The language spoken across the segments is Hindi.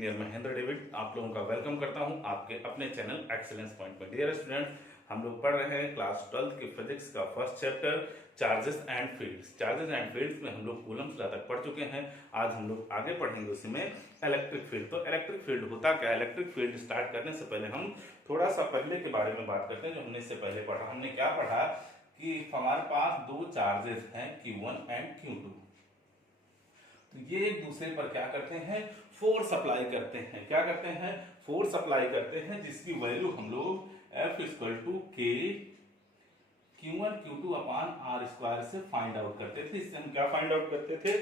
इंजीनियर महेंद्र डेविड आप लोगों का वेलकम करता हूं आपके अपने चैनल एक्सीलेंस पॉइंट में। डियर स्टूडेंट, हम लोग पढ़ रहे हैं क्लास 12 की फिजिक्स का first chapter charges and fields. Charges and fields में हम लोग कूलम्स लॉ तक पढ़ चुके हैं। आज हम लोग आगे पढ़ेंगे उसमें इलेक्ट्रिक फील्ड। तो इलेक्ट्रिक फील्ड होता क्या है? इलेक्ट्रिक फील्ड स्टार्ट करने से पहले हम थोड़ा सा पहले के बारे में बात करते हैं जो हमने इससे पहले पढ़ा। हमने क्या पढ़ा कि हमारे पास दो चार्जेस हैं Q1 एंड Q2। तो ये एक दूसरे पर क्या करते हैं? फोर्स अप्लाई करते हैं। क्या करते हैं? फोर्स अप्लाई करते हैं, जिसकी वैल्यू हम लोग F = K Q1 Q2 अपान R स्क्वायर से फाइंड आउट करते थे। इससे हम क्या फाइंड आउट करते थे?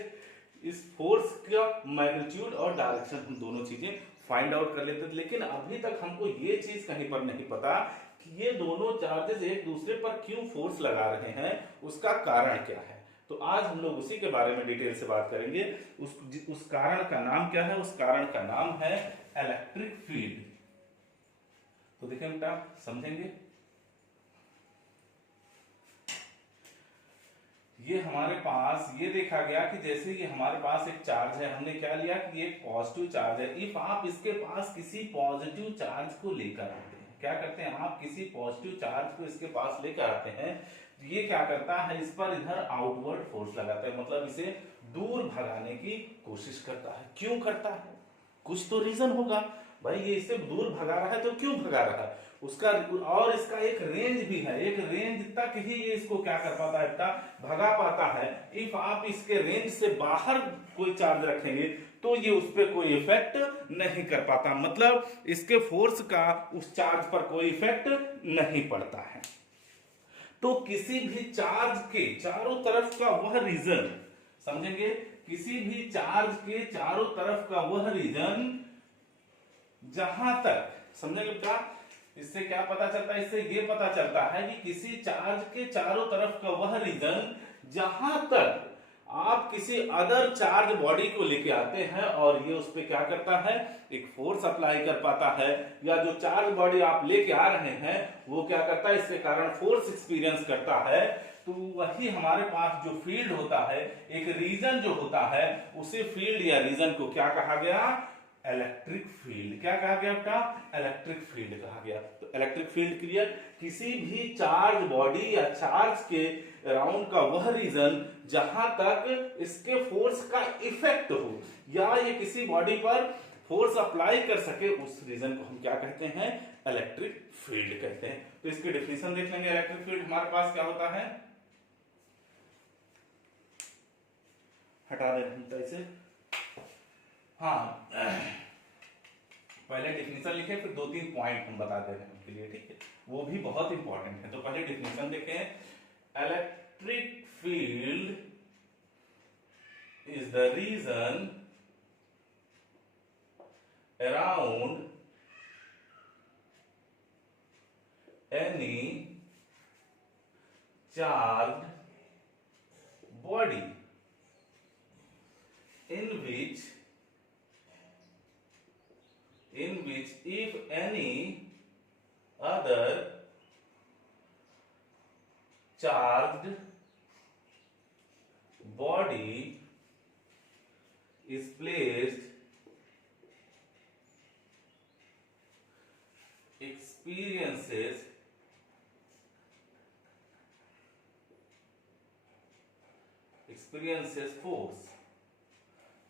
इस फोर्स का मैग्नीट्यूड और डायरेक्शन, हम दोनों चीजें फाइंड आउट कर लेते थे। लेकिन अभी तक हमको ये चीज कहीं पर नहीं पता कि ये दोनों चार्जेस एक दूसरे पर क्यों फोर्स लगा रहे हैं, उसका कारण क्या है। तो आज हम लोग उसी के बारे में डिटेल से बात करेंगे। उस कारण का नाम क्या है? उस कारण का नाम है इलेक्ट्रिक फील्ड। तो देखें बेटा, समझेंगे। ये हमारे पास ये देखा गया कि जैसे कि हमारे पास एक चार्ज है, हमने क्या लिया कि एक पॉजिटिव चार्ज है। इफ आप इसके पास किसी पॉजिटिव चार्ज को लेकर आते हैं, क्या करते हैं? आप किसी पॉजिटिव चार्ज को इसके पास लेकर आते हैं, तो ये क्या करता है? इस पर इधर आउटवर्ड फोर्स लगाता है, मतलब इसे दूर भगाने की कोशिश करता है। क्यों करता है? कुछ तो रीजन होगा भाई। ये इसे दूर भगा रहा है तो क्यों भगा रहा है उसका, और इसका एक रेंज भी है। एक रेंज तक ही ये इसको क्या कर पाता है बेटा? भगा पाता है। इफ आप इसके रेंज से बाहर कोई चार्ज रखेंगे तो ये उस पर कोई इफेक्ट नहीं कर पाता, मतलब इसके फोर्स का उस चार्ज पर कोई इफेक्ट नहीं पड़ता है। तो किसी भी चार्ज के चारों तरफ का वह रीजन, समझेंगे, किसी भी चार्ज के चारों तरफ का वह रीजन जहां तक, समझेंगे बेटा, इससे क्या पता चलता है? इससे ये पता चलता है कि किसी चार्ज के चारों तरफ का वह रीजन जहां तक आप किसी अदर चार्ज बॉडी को लेके आते हैं और ये उस पर क्या करता है? एक फोर्स अप्लाई कर पाता है, या जो चार्ज बॉडी आप लेके आ रहे हैं वो क्या करता है? इसके कारण फोर्स एक्सपीरियंस करता है। तो वही हमारे पास जो फील्ड होता है, एक रीजन जो होता है, उसे फील्ड या रीजन को क्या कहा गया? Electric field. क्या कहा गया बेटा? इलेक्ट्रिक फील्ड कहा गया। तो इलेक्ट्रिक फील्ड क्लियर। किसी भी चार्ज बॉडी या चार्ज के अराउंड का वह रीजन जहां तक इसके फोर्स का इफेक्ट हो, या ये किसी बॉडी पर फोर्स अप्लाई कर सके, उस रीजन को हम क्या कहते हैं? इलेक्ट्रिक फील्ड कहते हैं। तो इसकी डेफिनेशन देख लेंगे। इलेक्ट्रिक फील्ड हमारे पास क्या होता है? हटा दे इसे। हाँ, पहले डेफिनेशन लिखे, फिर 2-3 पॉइंट हम बता दे रहे हैं उनके लिए, ठीक है? वो भी बहुत इंपॉर्टेंट है। तो पहले डेफिनेशन देखें। Electric field is the region around any charge body in which if any other charged body is placed, experiences force।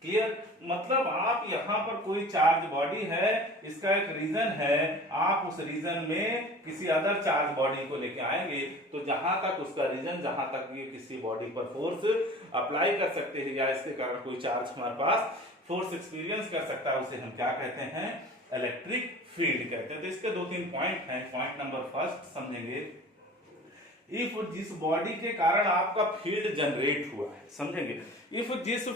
Clear? मतलब आप यहां पर कोई चार्ज बॉडी है, इसका एक रीजन है, आप उस रीजन में किसी अदर चार्ज बॉडी को लेके आएंगे, तो जहां तक उसका रीजन, जहां तक ये किसी बॉडी पर फोर्स अप्लाई कर सकते हैं, या इसके कारण कोई चार्ज हमारे पास फोर्स एक्सपीरियंस कर सकता है, उसे हम क्या कहते हैं? इलेक्ट्रिक फील्ड कहते हैं। तो इसके 2-3 पॉइंट हैं। पॉइंट नंबर फर्स्ट समझेंगे। इफ जिस बॉडी के कारण आपका फील्ड जनरेट हुआ है, समझेंगे, इफ जिस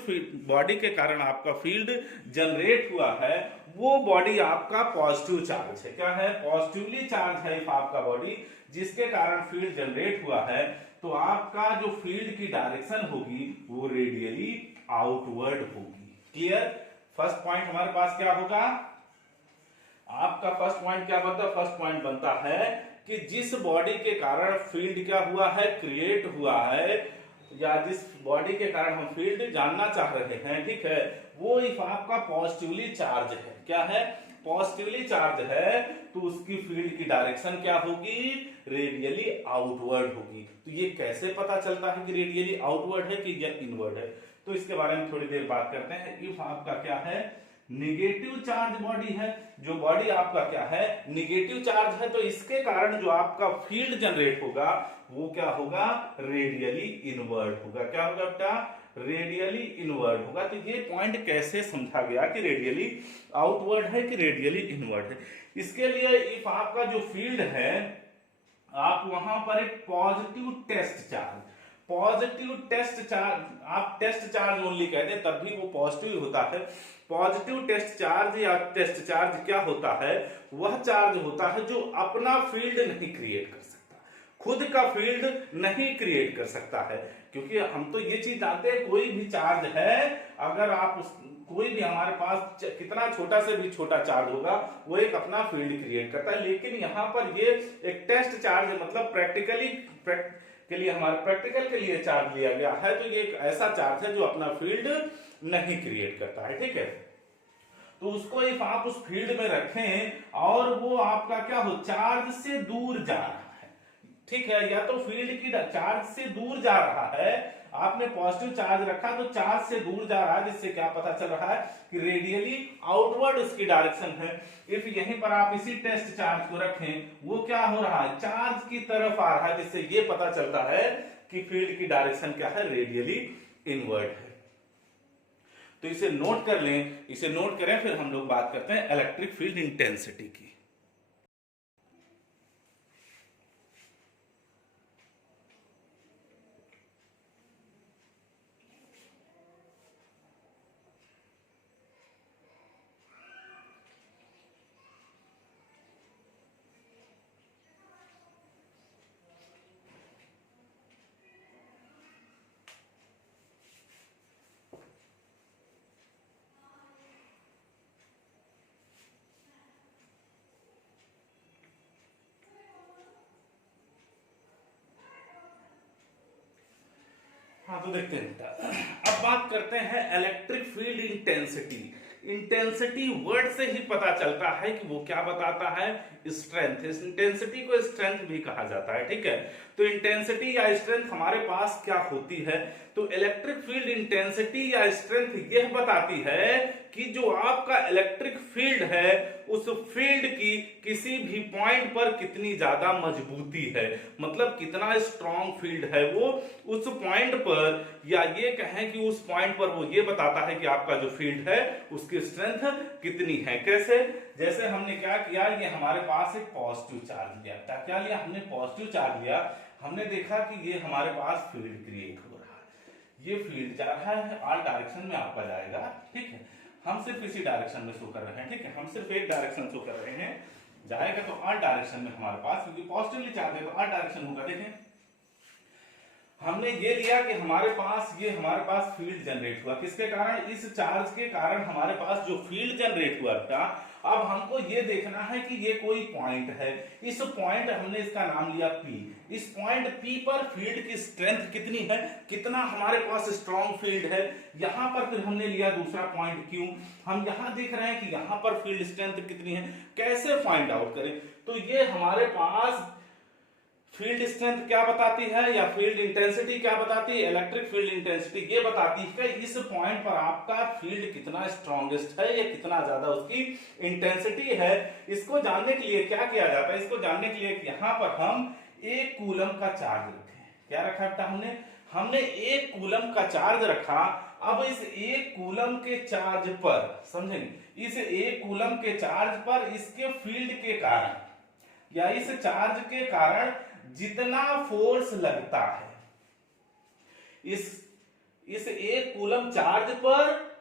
बॉडी के कारण आपका फील्ड जनरेट हुआ है वो बॉडी आपका पॉजिटिव चार्ज है। क्या है? पॉजिटिवली चार्ज है। इफ आपका बॉडी जिसके कारण फील्ड जनरेट हुआ है, तो आपका जो फील्ड की डायरेक्शन होगी वो रेडियली आउटवर्ड होगी। क्लियर? फर्स्ट पॉइंट हमारे पास क्या होगा? आपका फर्स्ट पॉइंट क्या बनता है? फर्स्ट पॉइंट बनता है कि जिस बॉडी के कारण फील्ड क्या हुआ है? क्रिएट हुआ है, या जिस बॉडी के कारण हम फील्ड जानना चाह रहे हैं, ठीक है, वो इफ आपका पॉजिटिवली चार्ज है, क्या है, पॉजिटिवली चार्ज है, तो उसकी फील्ड की डायरेक्शन क्या होगी, रेडियली आउटवर्ड होगी। तो ये कैसे पता चलता है कि रेडियली आउटवर्ड है कि या इनवर्ड है, तो इसके बारे में थोड़ी देर बात करते हैं। इफ आपका क्या है, निगेटिव चार्ज बॉडी है, जो बॉडी आपका क्या है, निगेटिव चार्ज है, तो इसके कारण जो आपका फील्ड जनरेट होगा वो क्या होगा, रेडियली इनवर्ड होगा। क्या होगा बेटा, रेडियली इनवर्ड होगा। तो ये पॉइंट कैसे समझा गया कि रेडियली आउटवर्ड है कि रेडियली इनवर्ड है। इसके लिए इफ आपका जो फील्ड है, आप वहां पर एक positive test charge, positive test charge, आप टेस्ट चार्ज ओनली कहते हैं तब भी वो पॉजिटिव होता है। पॉजिटिव टेस्ट चार्ज या टेस्ट चार्ज क्या होता है, वह चार्ज होता है जो अपना फील्ड नहीं क्रिएट कर सकता, खुद का फील्ड नहीं क्रिएट कर सकता है। क्योंकि हम तो ये चीज जानते हैं, कोई भी चार्ज है, अगर आप कोई भी हमारे पास कितना छोटा से भी छोटा चार्ज होगा वो एक अपना फील्ड क्रिएट करता है। लेकिन यहाँ पर ये एक टेस्ट चार्ज, मतलब प्रैक्टिकली के लिए, हमारे प्रैक्टिकल के लिए चार्ज लिया गया है, तो ये एक ऐसा चार्ज है जो अपना फील्ड नहीं क्रिएट करता है, ठीक है। तो उसको इफ आप उस फील्ड में रखें और वो आपका क्या हो, चार्ज से दूर जा रहा है, ठीक है, या तो फील्ड की चार्ज से दूर जा रहा है, आपने पॉजिटिव चार्ज रखा तो चार्ज से दूर जा रहा है, जिससे क्या पता चल रहा है कि रेडियली आउटवर्ड उसकी डायरेक्शन है। इफ यहीं पर आप इसी टेस्ट चार्ज को रखें, वो क्या हो रहा है, चार्ज की तरफ आ रहा है, जिससे ये पता चलता है कि फील्ड की डायरेक्शन क्या है, रेडियली इनवर्ड है। तो इसे नोट कर लें, इसे नोट करें, फिर हम लोग बात करते हैं इलेक्ट्रिक फील्ड इंटेंसिटी की। हाँ, तो देखते हैं, अब बात करते हैं electric field intensity. Intensity word से ही पता चलता है कि वो क्या बताता है, स्ट्रेंथ। इस इंटेंसिटी को स्ट्रेंथ भी कहा जाता है, ठीक है। तो इंटेंसिटी या स्ट्रेंथ हमारे पास क्या होती है, तो इलेक्ट्रिक फील्ड इंटेंसिटी या स्ट्रेंथ यह बताती है कि जो आपका इलेक्ट्रिक फील्ड है उस फील्ड की किसी भी पॉइंट पर कितनी ज्यादा मजबूती है, मतलब कितना स्ट्रॉन्ग फील्ड है वो उस पॉइंट पर, या ये कहें कि उस पॉइंट पर वो ये बताता है कि आपका जो फील्ड है उसकी स्ट्रेंथ कितनी है। कैसे, जैसे हमने क्या किया, ये हमारे पास एक पॉजिटिव चार्ज लिया, क्या लिया हमने, पॉजिटिव चार्ज लिया, हमने देखा कि ये हमारे पास फील्ड क्रिएट हो रहा है, ये फील्ड जा रहा है ऑल डायरेक्शन में आपका जाएगा, ठीक है। हम सिर्फ इसी डायरेक्शन में शो कर रहे हैं, ठीक है, हम सिर्फ एक डायरेक्शन शो कर रहे हैं, जाएगा तो ऑल डायरेक्शन में हमारे पास, क्योंकि पॉजिटिवली चार्ज है तो ऑल डायरेक्शन होगा। देखें, हमने ये लिया कि हमारे पास ये हमारे पास फील्ड जनरेट हुआ, किसके कारण, इस चार्ज के कारण हमारे पास जो फील्ड जनरेट हुआ था। अब हमको ये देखना है कि ये कोई पॉइंट है, इस पॉइंट हमने इसका नाम लिया P, इस पॉइंट P पर फील्ड की स्ट्रेंथ कितनी है, कितना हमारे पास स्ट्रॉन्ग फील्ड है। यहां पर फिर हमने लिया दूसरा पॉइंट Q, हम यहां देख रहे हैं कि यहां पर फील्ड स्ट्रेंथ कितनी है, कैसे फाइंड आउट करें। तो ये हमारे पास फील्ड स्ट्रेंथ क्या बताती है या फील्ड इंटेंसिटी क्या बताती है, इलेक्ट्रिक फील्ड इंटेंसिटी ये बताती है कि इस पॉइंट पर आपका फील्ड कितना स्ट्रॉन्गेस्ट है या कितना ज्यादा उसकी इंटेंसिटी है। इसको जानने के लिए क्या किया जाता है, इसको जानने के लिए यहां पर हम 1 कूलम का चार्ज रखें। क्या रखा था हमने 1 कूलम का चार्ज रखा। अब इस 1 कूलम के चार्ज पर, समझेंगे, इस 1 कूलम के चार्ज पर इसके फील्ड के कारण या इस चार्ज के कारण जितना फोर्स लगता है, इस 1 कूलम चार्ज पर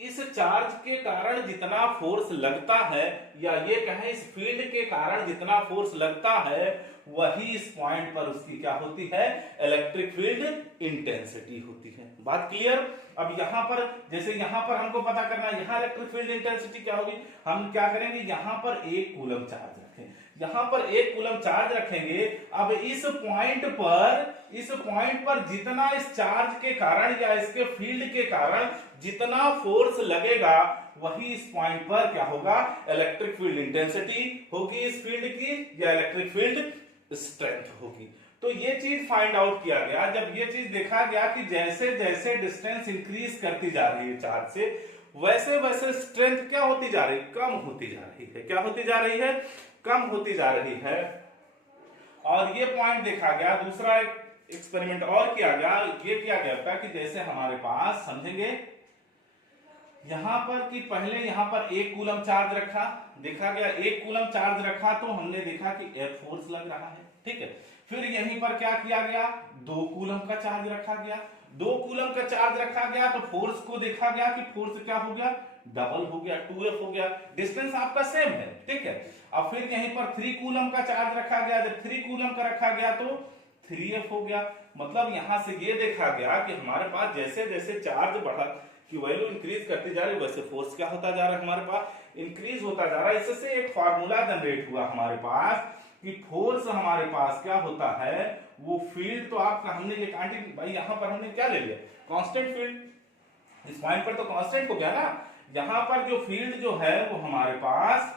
इस चार्ज के कारण जितना फोर्स लगता है, या ये कहें इस फील्ड के कारण जितना फोर्स लगता है, वही इस पॉइंट पर उसकी क्या होती है, इलेक्ट्रिक फील्ड इंटेंसिटी होती है। बात क्लियर। अब यहां पर, जैसे यहां पर हमको पता करना है यहां इलेक्ट्रिक फील्ड इंटेंसिटी क्या होगी, हम क्या करेंगे, यहां पर 1 कूलम चार्ज रखें, यहां पर 1 कूलम चार्ज रखेंगे। अब इस पॉइंट पर जितना इस चार्ज के कारण या इसके फील्ड के कारण जितना फोर्स लगेगा, वही इस पॉइंट पर क्या होगा, इलेक्ट्रिक फील्ड इंटेंसिटी होगी इस फील्ड की, या इलेक्ट्रिक फील्ड स्ट्रेंथ होगी। तो ये चीज फाइंड आउट किया गया। जब ये चीज देखा गया कि जैसे जैसे डिस्टेंस इंक्रीज करती जा रही है चार्ज से, वैसे वैसे स्ट्रेंथ क्या होती जा रही है, कम होती जा रही है। क्या होती जा रही है, कम होती जा रही है। और ये पॉइंट देखा गया। दूसरा एक एक्सपेरिमेंट और किया गया। ये किया गया था कि जैसे हमारे पास, समझेंगे, यहां पर कि पहले यहां पर 1 कूलम चार्ज रखा, देखा गया 1 कूलम चार्ज रखा तो हमने देखा कि F फोर्स लग रहा है, ठीक है। फिर यहीं पर क्या किया गया, 2 कूलम का चार्ज रखा गया। 2 कूलम का चार्ज रखा गया तो फोर्स को देखा गया कि फोर्स क्या हो गया, डबल हो गया, 2F हो गया। डिस्टेंस आपका सेम है, ठीक है। अब फिर यहीं पर 3 कूलम का चार्ज रखा गया। जब 3 कूलम का रखा गया तो 3F हो गया। मतलब यहां से ये देखा गया कि हमारे पास जैसे जैसे चार्ज बढ़ा की वैल्यू इंक्रीज करती जा रही है, वैसे फोर्स क्या होता जा रहा है, हमारे पास इंक्रीज होता जा रहा है। इससे एक फार्मूला जनरेट हुआ हमारे पास कि फोर्स हमारे पास क्या होता है, वो फील्ड तो आपका हमने ये क्वांटिटी, भाई यहां पर हमने क्या ले लिया, कांस्टेंट फील्ड। इस पॉइंट पर तो कांस्टेंट हो गया ना। यहां पर जो फील्ड जो है वो हमारे पास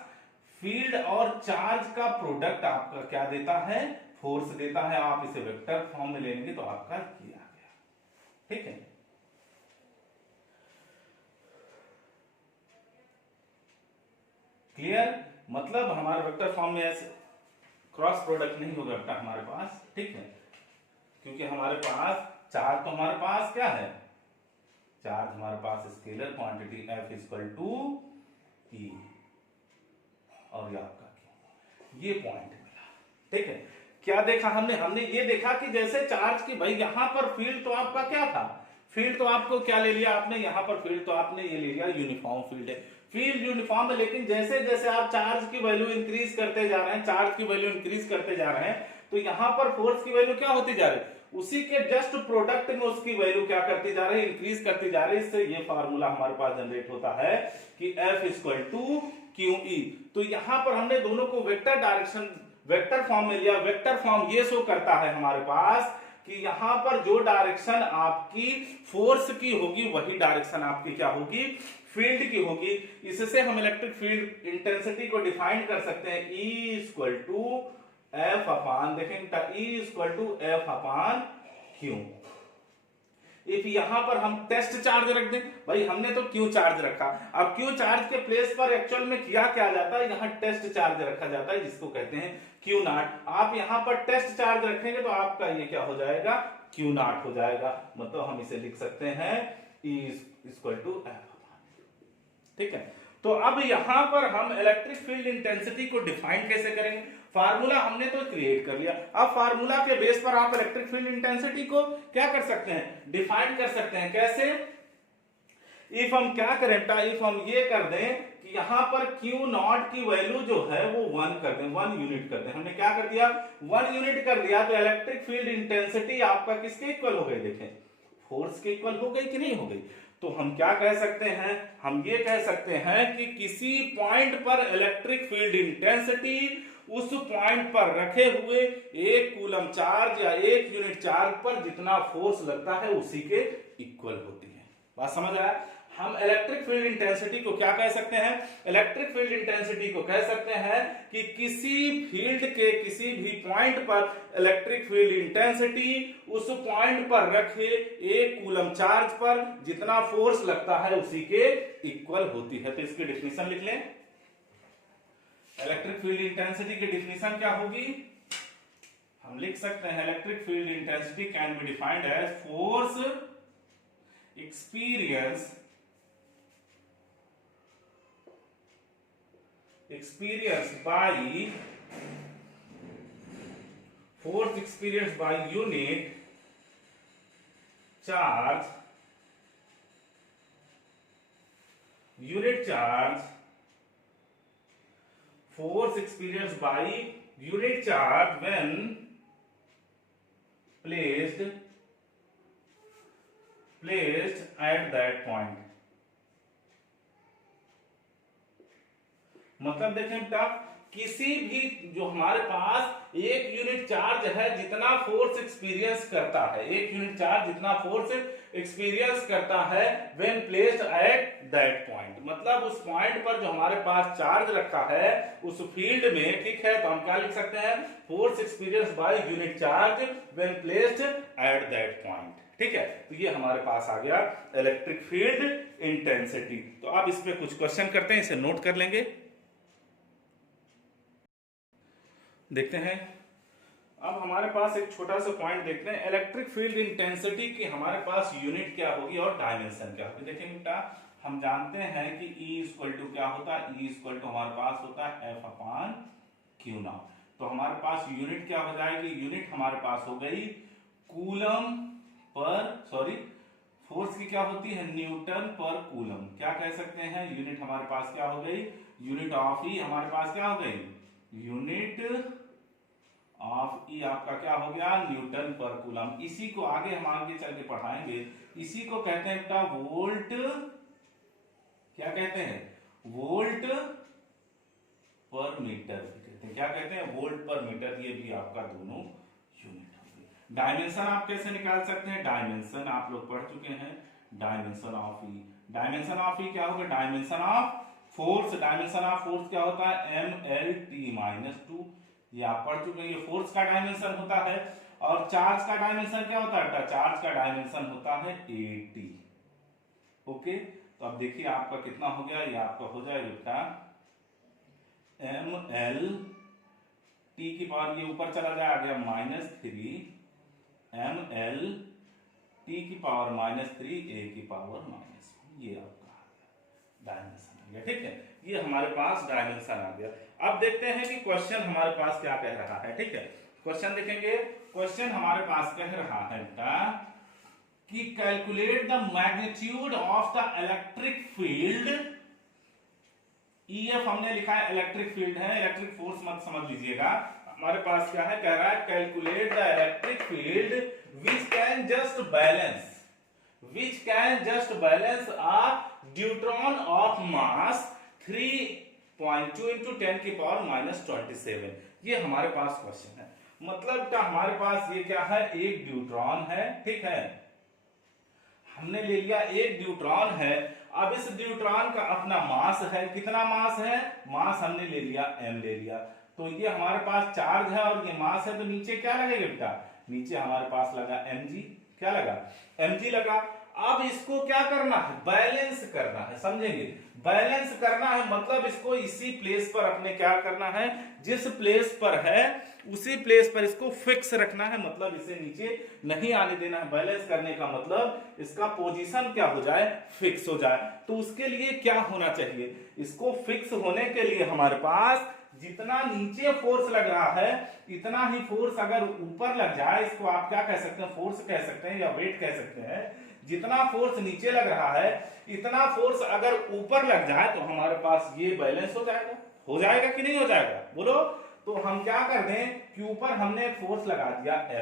फील्ड और चार्ज का प्रोडक्ट आपका क्या देता है, फोर्स देता है। आप इसे वेक्टर फॉर्म में लेंगे तो आपका किया गया, ठीक है। क्लियर, मतलब हमारे वेक्टर फॉर्म में ऐसे क्रॉस प्रोडक्ट नहीं होगा बेटा हमारे पास, ठीक है। क्योंकि हमारे पास चार्ज, तो हमारे पास क्या है, चार्ज हमारे पास scalar quantity F equal to E, और ये आपका ये पॉइंट मिला, ठीक है। क्या देखा हमने ये देखा कि जैसे चार्ज की, भाई यहां पर फील्ड तो आपका क्या था, फील्ड तो आपको क्या ले लिया आपने, यहां पर फील्ड तो आपने ये ले लिया यूनिफॉर्म फील्ड है, फील्ड यूनिफॉर्म है। लेकिन जैसे जैसे आप चार्ज की वैल्यू इंक्रीज करते जा रहे हैं, चार्ज की वैल्यू इंक्रीज करते जा रहे हैं, तो यहां पर फोर्स की वैल्यू क्या होती जा रही है, उसी के जस्ट प्रोडक्ट में उसकी वैल्यू क्या करती जा रही है, इंक्रीज करती जा रही है। इससे ये फार्मूला हमारे पास जनरेट होता है कि F इक्वल टू QE। तो यहां पर हमने दोनों को वेक्टर डायरेक्शन, वेक्टर फॉर्म में लिया। वेक्टर फॉर्म ये शो करता है हमारे पास कि यहां पर जो डायरेक्शन आपकी फोर्स की होगी, वही डायरेक्शन आपकी क्या होगी, फील्ड की होगी। इससे हम इलेक्ट्रिक फील्ड इंटेंसिटी को डिफाइन कर सकते हैं, E equal to F upon, देखें E equal to F upon Q। If यहां पर हम टेस्ट चार्ज रख दें, भाई हमने तो Q चार्ज रखा, अब Q चार्ज के प्लेस पर एक्चुअल में किया क्या जाता है, यहां टेस्ट चार्ज रखा जाता है, जिसको कहते हैं Q नॉट। आप यहां पर टेस्ट चार्ज रखेंगे तो आपका ये क्या हो जाएगा, Q नॉट हो जाएगा। मतलब हम इसे लिख सकते हैं E इक्वल टू F, ठीक है। तो अब यहां पर हम इलेक्ट्रिक फील्ड इंटेंसिटी को डिफाइन कैसे करेंगे, फार्मूला हमने तो क्रिएट कर लिया। अब फार्मूला के बेस पर आप इलेक्ट्रिक फील्ड इंटेंसिटी को क्या कर सकते हैं, डिफाइन कर सकते हैं। कैसे, इफ हम क्या करें, इफ हम ये कर दें कि यहां पर Q नॉट की वैल्यू जो है वो 1 कर दें, 1 यूनिट कर दें। हमने क्या कर दिया, 1 यूनिट कर दिया, तो इलेक्ट्रिक फील्ड इंटेंसिटी आपका किसके इक्वल हो गई, देखें फोर्स के इक्वल हो गई कि नहीं हो गई। तो हम क्या कह सकते हैं, हम ये कह सकते हैं कि किसी पॉइंट पर इलेक्ट्रिक फील्ड इंटेंसिटी उस पॉइंट पर रखे हुए 1 कूलम चार्ज या 1 यूनिट चार्ज पर जितना फोर्स लगता है उसी के इक्वल होती है। बात समझ आया। हम इलेक्ट्रिक फील्ड इंटेंसिटी को क्या कह सकते हैं, इलेक्ट्रिक फील्ड इंटेंसिटी को कह सकते हैं कि किसी फील्ड के किसी भी पॉइंट पर इलेक्ट्रिक फील्ड इंटेंसिटी उस पॉइंट पर रखे 1 कूलम चार्ज पर जितना फोर्स लगता है उसी के इक्वल होती है। तो इसकी डिफिनेशन लिख लें, इलेक्ट्रिक फील्ड इंटेंसिटी की डिफिनेशन क्या होगी, हम लिख सकते हैं electric field intensity can be defined as force experienced by unit charge force experienced by unit charge when placed at that point। मतलब देखें बेटा किसी भी जो हमारे पास एक यूनिट चार्ज है जितना फोर्स एक्सपीरियंस करता है, एक यूनिट चार्ज जितना फोर्स एक्सपीरियंस करता है when placed at that point, मतलब उस पॉइंट पर जो हमारे पास चार्ज रखा है उस फील्ड में, ठीक है, तो हम क्या लिख सकते हैं, force experience by unit charge when placed at that point, ठीक है। तो ये हमारे पास आ गया इलेक्ट्रिक फील्ड इंटेंसिटी। तो आप इस पे कुछ क्वेश्चन करते हैं, इसे नोट कर लेंगे। देखते हैं, अब हमारे पास एक छोटा सा पॉइंट देखते हैं, इलेक्ट्रिक फील्ड इंटेंसिटी की हमारे पास यूनिट क्या होगी और डायमेंशन क्या होगी। देखिए बेटा, हम जानते हैं कि E इक्वल टू क्या होता है, E इक्वल टू हमारे पास होता है F अपॉन क्यू नॉट। तो हमारे पास यूनिट क्या हो जाएगी, यूनिट हमारे पास हो गई कूलम पर, सॉरी, फोर्स की क्या होती है, न्यूटन पर कूलम, क्या कह सकते हैं, यूनिट हमारे पास क्या हो गई, यूनिट ऑफ ई हमारे पास क्या हो गई, यूनिट ऑफ ई आपका क्या हो गया, न्यूटन पर कूलम। इसी को आगे हम आगे चल के पढ़ाएंगे, इसी को कहते हैं बेटा वोल्ट, क्या कहते हैं, वोल्ट पर मीटर कहते हैं, क्या कहते हैं, वोल्ट पर मीटर। ये भी आपका दोनों यूनिट होंगे। डायमेंशन आप कैसे निकाल सकते हैं, डायमेंशन आप लोग पढ़ चुके हैं, dimension of E, dimension of E क्या होगा, dimension of force, dimension of force क्या होता है, ML_T-2, ये आप पढ़ चुके हैं, ये फोर्स का डायमेंशन होता है। और चार्ज का डायमेंशन क्या होता है, चार्ज का डायमेंशन होता है AT। ओके, तो अब देखिए आपका कितना हो गया, ये आपका हो जाएगा बेटा ML_T की पावर, ये ऊपर चला जाए, आ गया -3 ML_T की पावर -3 A की पावर -1, ये आपका डायमेंशन आ गया, ठीक है। ये हमारे पास डायमेंशन आ गया। अब देखते हैं कि क्वेश्चन हमारे पास क्या कह रहा है, ठीक है। क्वेश्चन देखेंगे, क्वेश्चन हमारे पास कह रहा है बेटा कि calculate the magnitude of the electric field, EF हमने लिखा है, इलेक्ट्रिक फील्ड है, इलेक्ट्रिक फोर्स मत समझ लीजिएगा। हमारे पास क्या है, कह रहा है calculate the electric field which can just balance a deuteron of mass 3.2 into 10 की पावर -27। ये हमारे पास क्वेश्चन है, मतलब क्या हमारे पास ये क्या है, एक ड्यूट्रॉन है, ठीक है, हमने ले लिया एक ड्यूट्रॉन है। अब इस ड्यूट्रॉन का अपना मास है, कितना मास है, मास हमने ले लिया m ले लिया, तो ये हमारे पास चार्ज है और ये मास है, तो नीचे क्या लगेगा बेटा, नीचे हमारे पास लगा mg, क्या लगा, mg लगा। अब इसको क्या करना है, बैलेंस करना है, समझेंगे, बैलेंस करना है मतलब इसको इसी प्लेस पर अपने क्या करना है, जिस प्लेस पर है उसी प्लेस पर इसको फिक्स रखना है, मतलब इसे नीचे नहीं आने देना है। बैलेंस करने का मतलब इसका पोजीशन क्या हो जाए, फिक्स हो जाए। तो उसके लिए क्या होना चाहिए, इसको फिक्स होने के लिए हमारे पास जितना नीचे फोर्स लग रहा है इतना ही फोर्स अगर ऊपर लग जाए, इसको आप क्या कह सकते हैं, फोर्स कह सकते हैं या वेट कह सकते हैं। जितना फोर्स नीचे लग रहा है इतना फोर्स अगर ऊपर लग जाए तो हमारे पास ये बैलेंस हो जाएगा कि नहीं हो जाएगा, बोलो। तो हम क्या कर दें कि ऊपर हमने फोर्स लगा दिया Fe,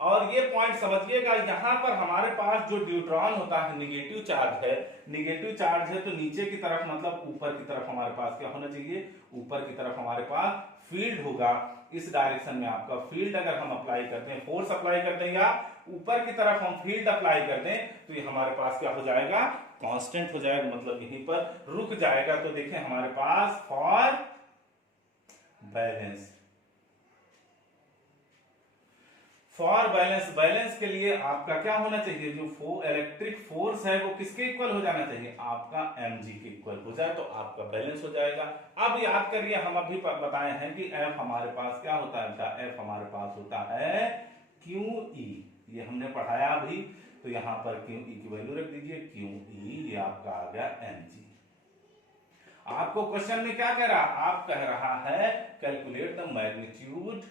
और ये पॉइंट समझिएगा, यहां पर हमारे पास जो ड्यूट्रॉन होता है निगेटिव चार्ज है, तो नीचे की तरफ मतलब ऊपर की तरफ हमारे पास क्या होना चाहिए, ऊपर की तरफ हमारे पास फील्ड होगा। इस डायरेक्शन में आपका फील्ड अगर हम अप्लाई करते हैं, फोर्स अप्लाई करते हैं या ऊपर की तरफ हम फील्ड अप्लाई कर दें, तो ये हमारे पास क्या हो जाएगा, कांस्टेंट हो जाएगा, मतलब यहीं पर रुक जाएगा। तो देखें हमारे पास फॉर बैलेंस के लिए आपका क्या होना चाहिए, जो इलेक्ट्रिक फोर्स है वो किसके इक्वल हो जाना चाहिए, आपका mg के इक्वल हो जाए तो आपका बैलेंस हो जाएगा। अब याद करिए, हम अभी बताए हैं कि F हमारे पास क्या होता है, F हमारे पास होता है QE, ये हमने पढ़ाया अभी। तो यहां पर QE की वैल्यू रख दीजिए, QE, ये आपका आ गया mg। आपको क्वेश्चन में क्या कह रहा, आप कह रहा है calculate the magnitude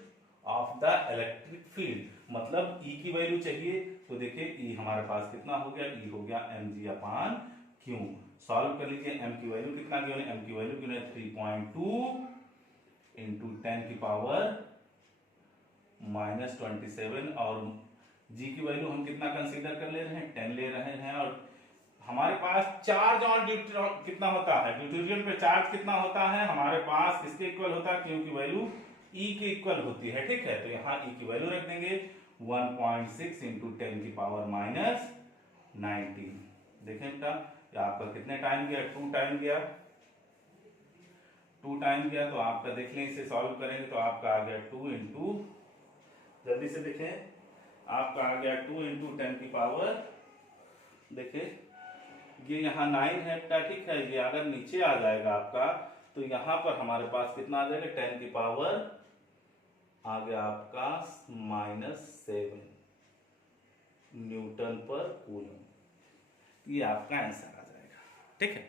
of the electric field, मतलब E की वैल्यू चाहिए। तो देखिए E हमारे पास कितना हो गया, E हो गया mg/q। सॉल्व कर लीजिए, m की वैल्यू कितना गिवन है, m की वैल्यू गिवन है 3.2 into 10 की पावर -27, और g की वैल्यू हम कितना कंसीडर कर ले रहे हैं, 10 ले रहे हैं, और हमारे पास चार्ज और ड्यूटेरियम कितना होता है, ड्यूटेरियम पे चार्ज कितना होता है हमारे पास, किसके इक्वल होता है, क्यू की वैल्यू E के इक्वल होती है, ठीक है। तो यहाँ E की वैल्यू रख देंगे 1.6 इंटू 10 की पावर माइनस 19। देखें बेटा आपका कितने टाइम गया, 2 टाइम गया, 2 टाइम गया। तो आपका देख लें, इसे सॉल्व करेंगे तो आपका आ गया 2 इंटू, जल्दी से देखें, आपका आ गया 2 इंटू 10 की पावर, देखिए ये यहाँ 9 है बेटा, ठीक है। ये अगर नीचे आ जाएगा आपका तो यहाँ पर हमारे पास कितना आ जाएगा, 10 की पावर आ गया आपका -7 न्यूटन पर कूलम। ये आपका आंसर आ जाएगा, ठीक है,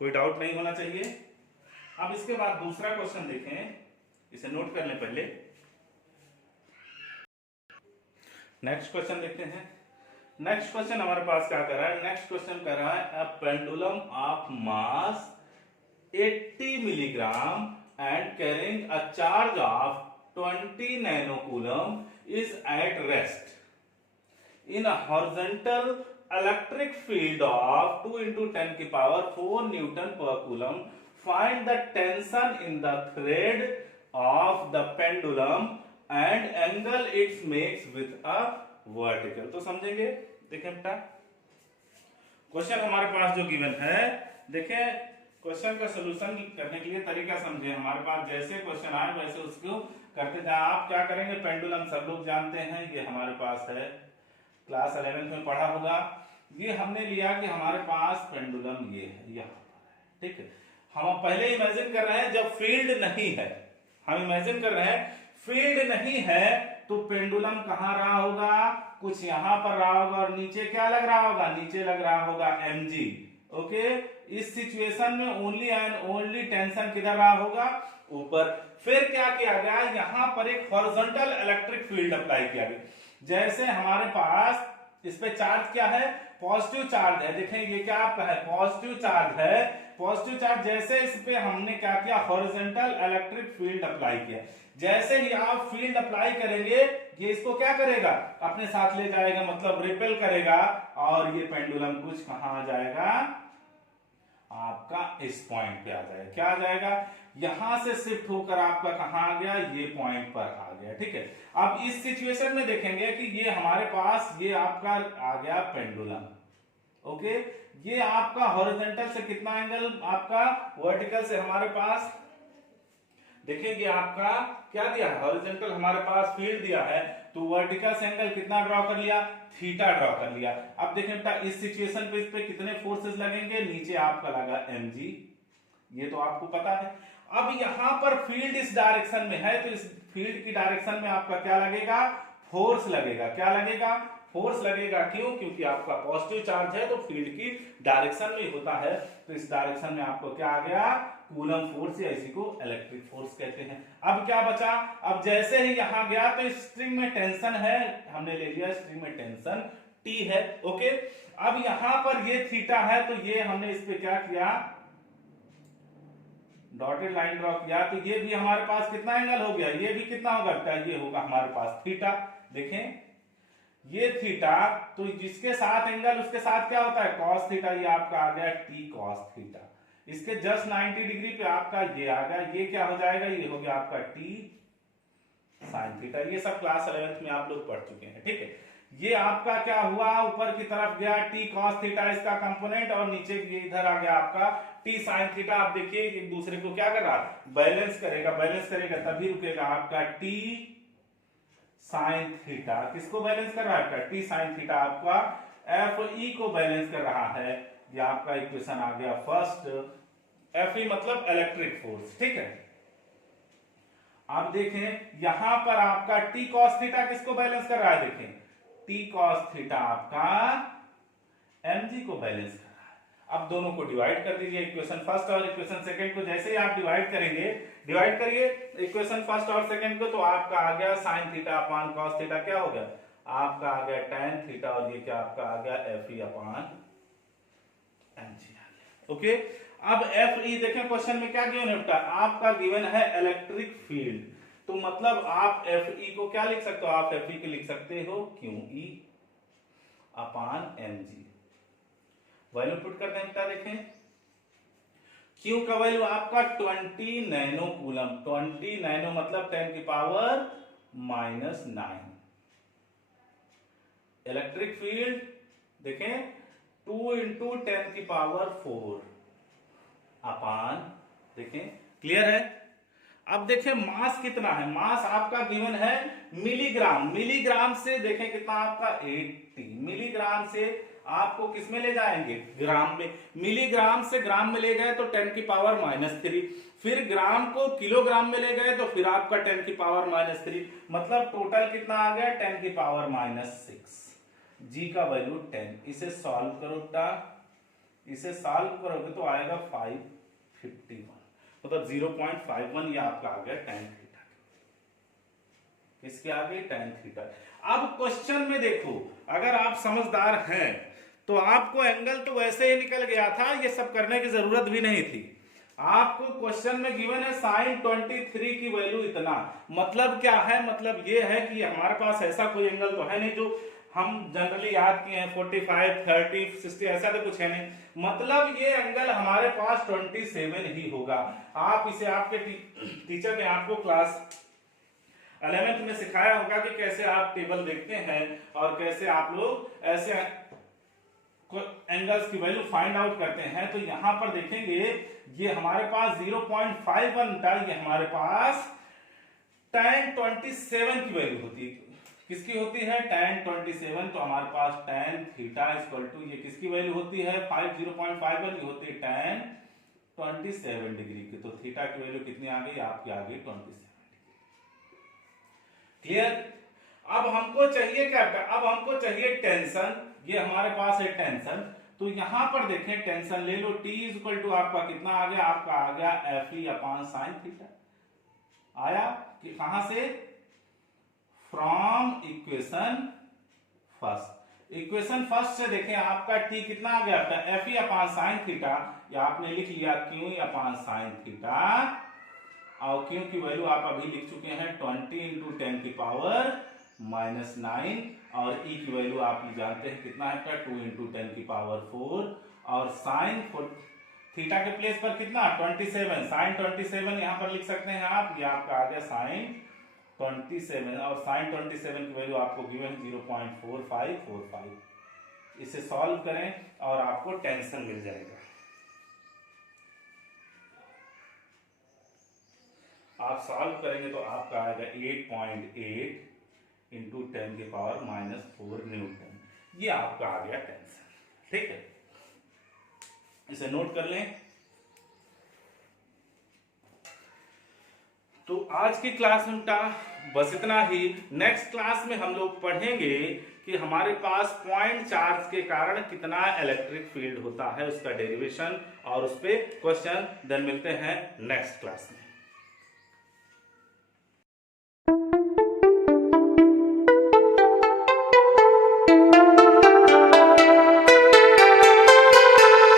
कोई डाउट नहीं होना चाहिए। अब इसके बाद दूसरा क्वेश्चन देखें, इसे नोट कर लें पहले। नेक्स्ट क्वेश्चन देखते हैं। नेक्स्ट क्वेश्चन हमारे पास क्या कर रहा है, नेक्स्ट क्वेश्चन कर रहा है a pendulum of mass 80 milligram and carrying a charge of 20 nano coulomb is at rest in a horizontal electric field of 2 into 10 की पावर 4 न्यूटन पर coulomb. Find the tension in the thread of the pendulum and angle it's makes with a vertical. तो समझेंगे, देखें बेटा क्वेश्चन हमारे पास जो गिवन है, देखें क्वेश्चन का सलूशन करने के लिए तरीका समझे। हमारे पास जैसे क्वेश्चन आए वैसे उसको करते जाए। आप क्या करेंगे, पेंडुलम सब लोग जानते हैं, ये हमारे पास है, क्लास 11th में पढ़ा होगा। ये हमने लिया कि हमारे पास पेंडुलम ये है, यहाँ पर है, ठीक है। हम पहले इमेजिन कर रहे हैं जब फील्ड नहीं है, हम इमेजिन कर रहे हैं फील्ड नहीं है तो पेंडुलम कहां रहा होगा, कुछ यहां पर रहा होगा और नीचे क्या लग रहा होगा, नीचे लग रहा होगा mg। ओके, इस सिचुएशन में ओनली एंड ओनली टेंशन किधर रहा होगा, ऊपर। फिर क्या किया गया, यहां पर एक हॉरिजॉन्टल इलेक्ट्रिक फील्ड अप्लाई किया गया। जैसे हमारे पास इस पे चार्ज क्या है, पॉजिटिव चार्ज है, देखें ये क्या आपका है, पॉजिटिव चार्ज है। पॉजिटिव चार्ज जैसे इस पे हमने क्या किया, हॉरिजॉन्टल इलेक्ट्रिक फील्ड अप्लाई किया। जैसे ही आप फील्ड अप्लाई करेंगे ये इसको क्या करेगा, अपने साथ ले जाएगा, मतलब रिपेल करेगा, और ये पेंडुलम कुछ कहां आ जाएगा, आपका इस पॉइंट पे आ जाएगा। क्या आ जाएगा, यहां से शिफ्ट होकर आपका कहां आ गया, ये पॉइंट पर आ गया, ठीक है। अब इस सिचुएशन में देखेंगे कि ये हमारे पास ये आपका आ गया पेंडुलम, ओके। ये आपका हॉरिजॉन्टल से कितना एंगल, आपका वर्टिकल से हमारे पास, देखिए ये आपका क्या दिया है, हॉरिजॉन्टल हमारे पास फील्ड दिया है, तो वर्टिकल से एंगल कितना ड्रॉ कर लिया, थीटा ड्रॉ कर लिया। अब देखें बेटा इस सिचुएशन पे इस पे कितने फोर्सेस लगेंगे, नीचे आपका लगा mg, ये तो आपको पता है। अब यहां पर फील्ड इस डायरेक्शन में है, तो इस फील्ड की डायरेक्शन में आपका क्या लगेगा, फोर्स लगेगा। क्या लगेगा, फोर्स लगेगा। क्यों, क्योंकि आपका पॉजिटिव चार्ज है तो फील्ड की डायरेक्शन में होता है, तो इस डायरेक्शन में आपको क्या आ गया, कूलम फोर्स, या इसी को इलेक्ट्रिक फोर्स कहते हैं। अब क्या बचा, अब जैसे ही यहां गया तो स्ट्रिंग में टेंशन है, हमने ले लिया स्ट्रिंग में टेंशन T है, ओके। अब यहां पर ये थीटा है, तो ये हमने इस पे क्या किया, डॉटेड लाइन ड्रॉ किया, तो ये भी हमारे पास कितना एंगल हो गया, ये भी कितना होगा, ये होगा हमारे पास थीटा। देखें ये थीटा, तो जिसके साथ एंगल उसके साथ क्या होता है, कॉस थीटा, ये आपका आ गया टी कॉस थीटा। इसके जस्ट 90 डिग्री पे आपका ये आ गया, ये क्या हो जाएगा, ये हो गया आपका टी साइन थीटा। ये सब क्लास 11th में आप लोग पढ़ चुके हैं, ठीक है। ये आपका क्या हुआ, ऊपर की तरफ गया टी कॉस थीटा इसका कंपोनेंट, और नीचे ये इधर आ गया आपका टी साइन थीटा। आप देखिए एक दूसरे को क्या कर रहा है, बैलेंस करेगा, बैलेंस करेगा तभी रुकेगा आपका टी साइन थीटा। किसको बैलेंस कर रहा है, टी साइन थीटा आपका एफ ई को बैलेंस कर रहा है। ये आपका इक्वेशन आ गया फर्स्ट, एफ ई मतलब इलेक्ट्रिक फोर्स, ठीक है। अब देखें यहां पर आपका टी कॉस थीटा किसको बैलेंस कर रहा है, देखें टी कॉस थीटा आपका mg को बैलेंस कर रहा है। अब दोनों को डिवाइड कर दीजिए, इक्वेशन फर्स्ट और इक्वेशन सेकंड को जैसे ही आप डिवाइड करेंगे, डिवाइड करिए इक्वेशन फर्स्ट और सेकंड को, तो आपका आ गया sine theta upon cos theta, क्या हो गया आपका आ गया tan थीटा, और ये क्या आपका आ गया एफ ई अपान mg आ गया, ओके। अब एफ ई देखें क्वेश्चन में क्या गिवन है, आपका गिवन है इलेक्ट्रिक फील्ड, तो मतलब आप एफ ई को क्या लिख सकते हो, आप एफ ई को लिख सकते हो क्यू ई अपान mg। वैल्यू पुट करते हैं बेटा, देखें Q का वैल्यू आपका 20 नैनो कूलम, 20 नैनो मतलब 10 की पावर -9। इलेक्ट्रिक फील्ड देखें 2 × 10 की पावर 4 अपान, देखें क्लियर है। अब देखें मास कितना है, मास आपका गिवन है मिलीग्राम, मिलीग्राम से देखें कितना आपका 80, मिलीग्राम से आपको किस में ले जाएंगे, ग्राम में, मिलीग्राम से ग्राम में ले गए तो 10 की पावर -3, फिर ग्राम को किलोग्राम में ले गए तो फिर आपका 10 की पावर -3, मतलब टोटल कितना आ गया 10 की पावर -6। जी का वैल्यू 10। इसे सॉल्व करो बेटा, इसे सॉल्व करोगे तो आएगा 551, मतलब 0.51 ये आपका आ गया tan थीटा। किसके आ गई, tan थीटा। अब क्वेश्चन में देखो, अगर आप समझदार हैं तो आपको एंगल तो वैसे ही निकल गया था, ये सब करने की जरूरत भी नहीं थी। आपको क्वेश्चन में गिवन है sin 23 की वैल्यू इतना, मतलब क्या है, मतलब ये है कि हमारे पास ऐसा कोई एंगल तो है नहीं जो हम जनरली याद किए हैं 45, 30, 60, ऐसा तो कुछ है नहीं, मतलब ये एंगल हमारे पास 27 ही होगा। आप इसे आपके टीचर ने आपको क्लास 11th में सिखाया होगा कि कैसे आप टेबल देखते हैं और कैसे आप लोग ऐसे एंगल्स की वैल्यू फाइंड आउट करते हैं। तो यहां पर देखेंगे ये हमारे पास 0.51 था, ये हमारे पास tan 27 की वैल्यू होती है। किसकी होती है, tan 27, तो हमारे पास tan थीटा इक्वल टू ये किसकी वैल्यू होती है 0.51, ये होती है tan 27 डिग्री की। तो थीटा की वैल्यू कितनी आ गई आपकी, आ गई 27 डिग्री। क्लियर। अब हमको चाहिए क्या, अब हमको चाहिए टेंशन, ये हमारे पास है टेंशन। तो यहां पर देखें टेंशन ले लो, T इक्वल टू आपका कितना आ गया, आपका आ गया Fe/sin थीटा। आया कि कहां से, from equation first. Equation first से देखें आपका T कितना आ गया था Fe/sin थीटा, या आपने लिख लिया Q/sin थीटा, और Q की वैल्यू आप अभी लिख चुके हैं 20 × 10 की पावर -9, और E की वैल्यू आप जानते हैं कितना है 2 × 10 की पावर 4, और साइन थीटा के प्लेस पर कितना 27, साइन 27 यहां पर लिख सकते हैं आप, ये आपका आ गया साइन 27, और साइन 27 की वैल्यू आपको गिवन है 0.4545। इसे सॉल्व करें और आपको टेंशन मिल जाएगा। आप सॉल्व करेंगे तो आपका आएगा 8.8 × 10 की पावर -4 न्यूटन। ये आपका आ गया टेंशन। ठीक है, इसे नोट कर लें। तो आज की क्लास में बस इतना ही। नेक्स्ट क्लास में हम लोग पढ़ेंगे कि हमारे पास पॉइंट चार्ज के कारण कितना इलेक्ट्रिक फील्ड होता है, उसका डेरिवेशन और उस पे क्वेश्चन। देन मिलते हैं नेक्स्ट क्लास में।